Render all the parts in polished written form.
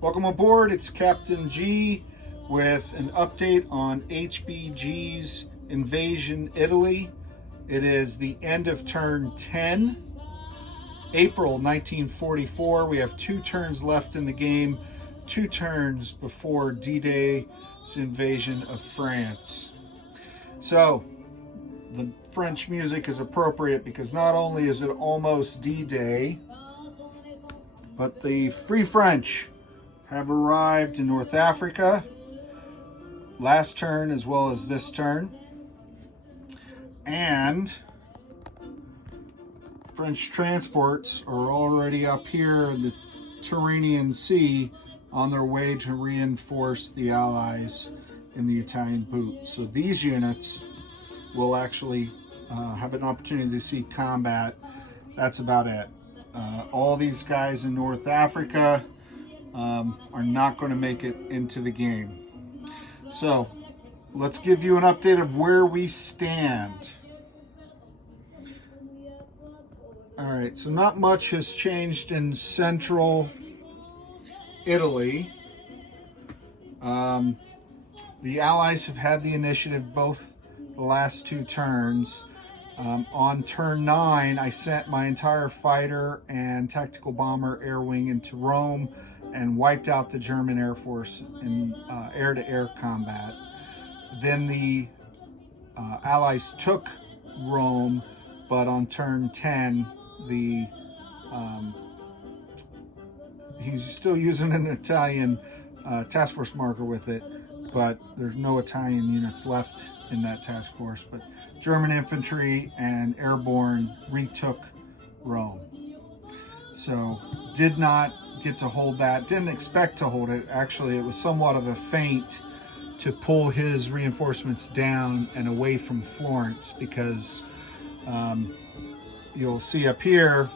Welcome aboard. It's Captain G with an update on HBG's invasion Italy. It is the end of turn 10, April 1944. We have 2 turns left in the game, 2 turns before D-Day's invasion of France. So the French music is appropriate because not only is it almost D-Day, but the Free French have arrived in North Africa, last turn as well as this turn. And French transports are already up here in the Tyrrhenian Sea on their way to reinforce the Allies in the Italian boot. So these units will actually have an opportunity to see combat. That's about it. All these guys in North Africa are not going to make it into the game. So let's give you an update of where we stand. All right, so not much has changed in central Italy. The Allies have had the initiative both the last 2 turns. On turn 9, I sent my entire fighter and tactical bomber air wing into Rome and wiped out the German Air Force in air-to-air combat. Then the Allies took Rome, but on turn 10, he's still using an Italian task force marker with it, but there's no Italian units left in that task force. But German infantry and airborne retook Rome. So did not get to hold that, didn't expect to hold it. Actually, it was somewhat of a feint to pull his reinforcements down and away from Florence, because you'll see up here,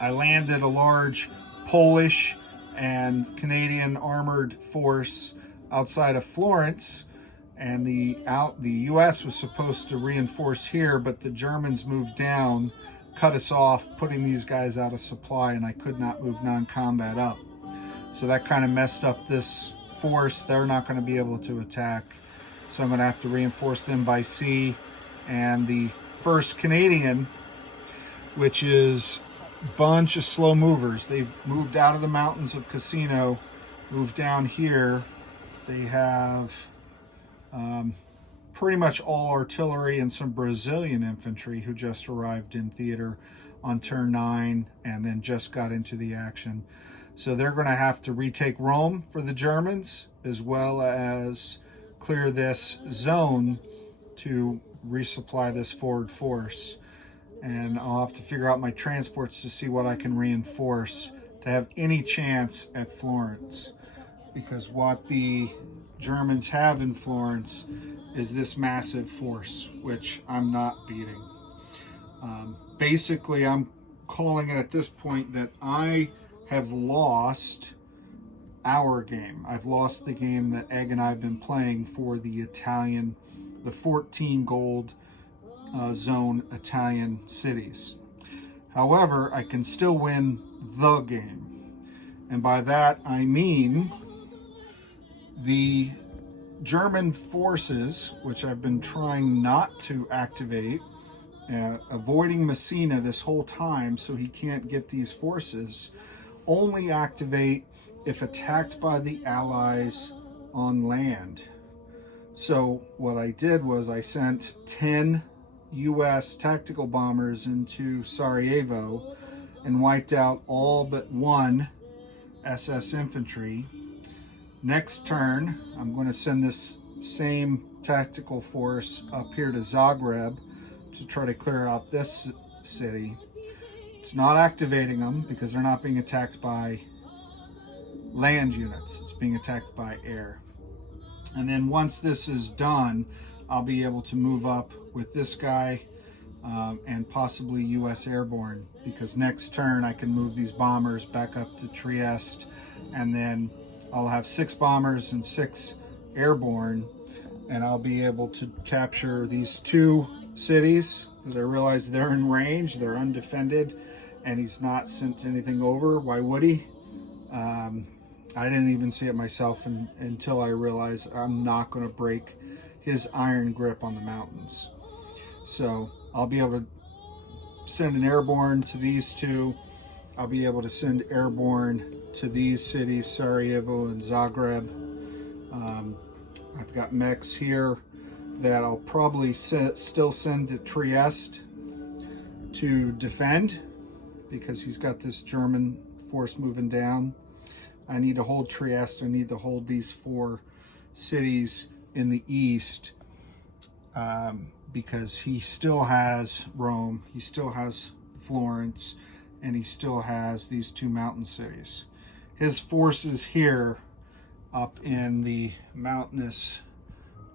I landed a large Polish and Canadian armored force outside of Florence, and the U.S. was supposed to reinforce here, but the Germans moved down, cut us off, putting these guys out of supply, and I could not move non-combat up. So that kind of messed up this force. They're not going to be able to attack, so I'm going to have to reinforce them by sea. And the 1st Canadian, which is a bunch of slow movers, they've moved out of the mountains of Cassino, moved down here. They have pretty much all artillery and some Brazilian infantry who just arrived in theater on turn 9 and then just got into the action. So they're going to have to retake Rome for the Germans, as well as clear this zone to resupply this forward force. And I'll have to figure out my transports to see what I can reinforce to have any chance at Florence, because what the Germans have in Florence is this massive force, which I'm not beating. Basically, I'm calling it at this point that I have lost our game. I've lost the game that Egg and I have been playing for the 14 gold zone Italian cities. However, I can still win the game. And by that, I mean the German forces, which I've been trying not to activate, avoiding Messina this whole time so he can't get these forces, only activate if attacked by the Allies on land. So what I did was I sent 10 U.S. tactical bombers into Sarajevo and wiped out all but 1 SS infantry. Next turn, I'm going to send this same tactical force up here to Zagreb to try to clear out this city. It's not activating them because they're not being attacked by land units. It's being attacked by air. And then once this is done, I'll be able to move up with this guy and possibly U.S. airborne, because next turn I can move these bombers back up to Trieste, and then I'll have 6 bombers and 6 airborne, and I'll be able to capture these 2 cities, because I realize they're in range, they're undefended, and he's not sent anything over. Why would he? I didn't even see it myself until I realized I'm not going to break his iron grip on the mountains. So I'll be able to send an airborne to these two. I'll be able to send airborne to these cities, Sarajevo and Zagreb. I've got mechs here that I'll probably still send to Trieste to defend, because he's got this German force moving down. I need to hold Trieste. I need to hold these 4 cities in the east, because he still has Rome, he still has Florence, and he still has these 2 mountain cities. His forces here up in the mountainous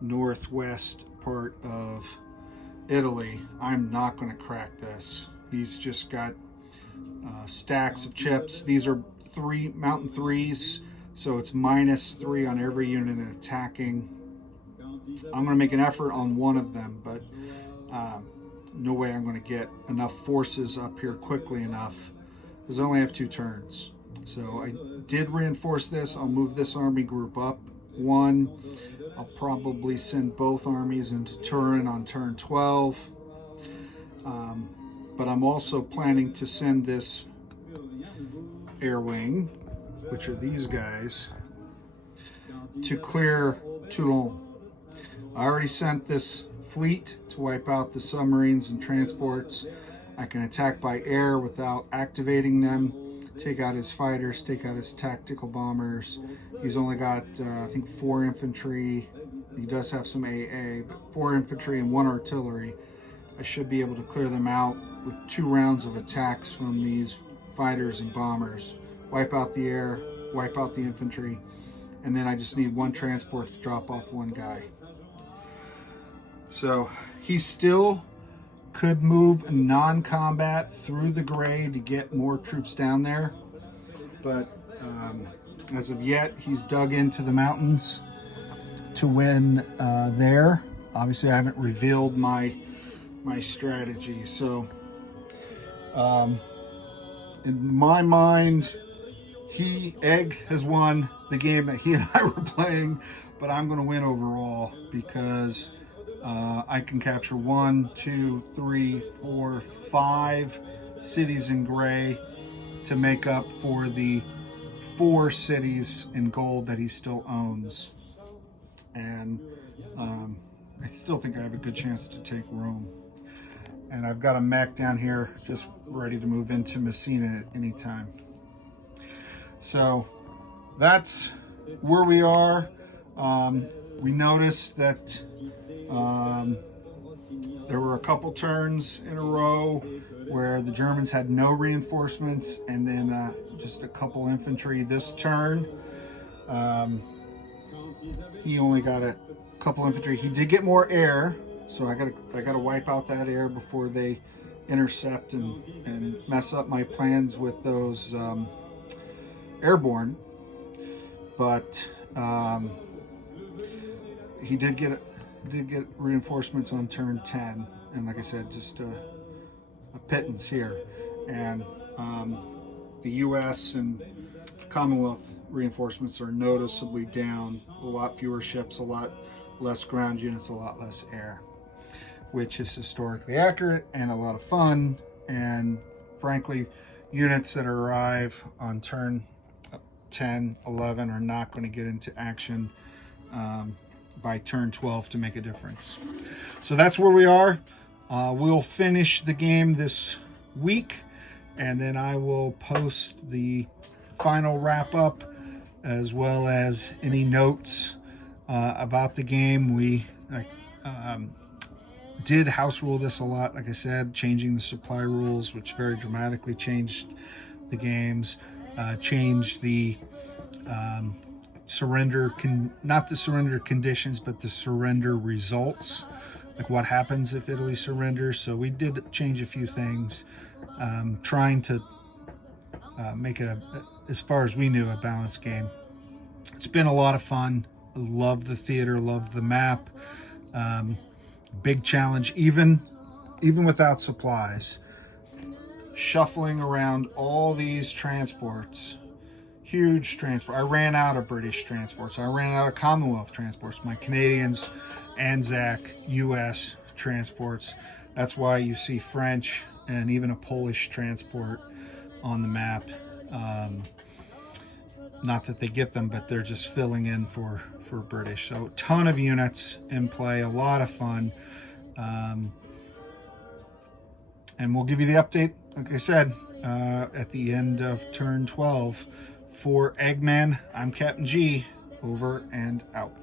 northwest part of Italy, I'm not going to crack this. He's just got stacks of chips. These are mountain 3s, so it's -3 on every unit attacking. I'm going to make an effort on one of them, but no way I'm going to get enough forces up here quickly enough, because I only have 2 turns. So I did reinforce this. I'll move this army group up 1. I'll probably send both armies into Turin on turn 12. But I'm also planning to send this air wing, which are these guys, to clear Toulon. I already sent this fleet to wipe out the submarines and transports. I can attack by air without activating them, take out his fighters, take out his tactical bombers. He's only got, I think, 4 infantry. He does have some AA, but 4 infantry and 1 artillery. I should be able to clear them out with 2 rounds of attacks from these fighters and bombers. Wipe out the air, wipe out the infantry, and then I just need 1 transport to drop off 1 guy. So he still could move non-combat through the gray to get more troops down there, but as of yet, he's dug into the mountains to win there. Obviously, I haven't revealed my strategy, so in my mind, Egg has won the game that he and I were playing, but I'm going to win overall, because I can capture 1, 2, 3, 4, 5 cities in gray to make up for the 4 cities in gold that he still owns. And I still think I have a good chance to take Rome. And I've got a mech down here just ready to move into Messina at any time. So that's where we are. We noticed that there were a couple turns in a row where the Germans had no reinforcements, and then just a couple infantry. This turn, he only got a couple infantry. He did get more air, so I gotta wipe out that air before they intercept and mess up my plans with those airborne. But he did get reinforcements on turn 10, and like I said, just a pittance here. And the U.S. and Commonwealth reinforcements are noticeably down. A lot fewer ships, a lot less ground units, a lot less air, which is historically accurate and a lot of fun. And frankly, units that arrive on turn 10, 11 are not going to get into action by turn 12 to make a difference. So that's where we are. We'll finish the game this week, and then I will post the final wrap up as well as any notes about the game. We did house rule this a lot, like I said, changing the supply rules, which very dramatically changed the games, changed the not the surrender conditions, but the surrender results, like what happens if Italy surrenders. So we did change a few things, trying to make it, as far as we knew, a balanced game. It's been a lot of fun. Love the theater, love the map. Big challenge, even without supplies. Shuffling around all these transports, huge transport. I ran out of British transports. I ran out of Commonwealth transports. My Canadians, ANZAC, US transports. That's why you see French and even a Polish transport on the map. Not that they get them, but they're just filling in for British. So ton of units in play, a lot of fun. And we'll give you the update, like I said, at the end of turn 12. For Eggman, I'm Captain G, over and out.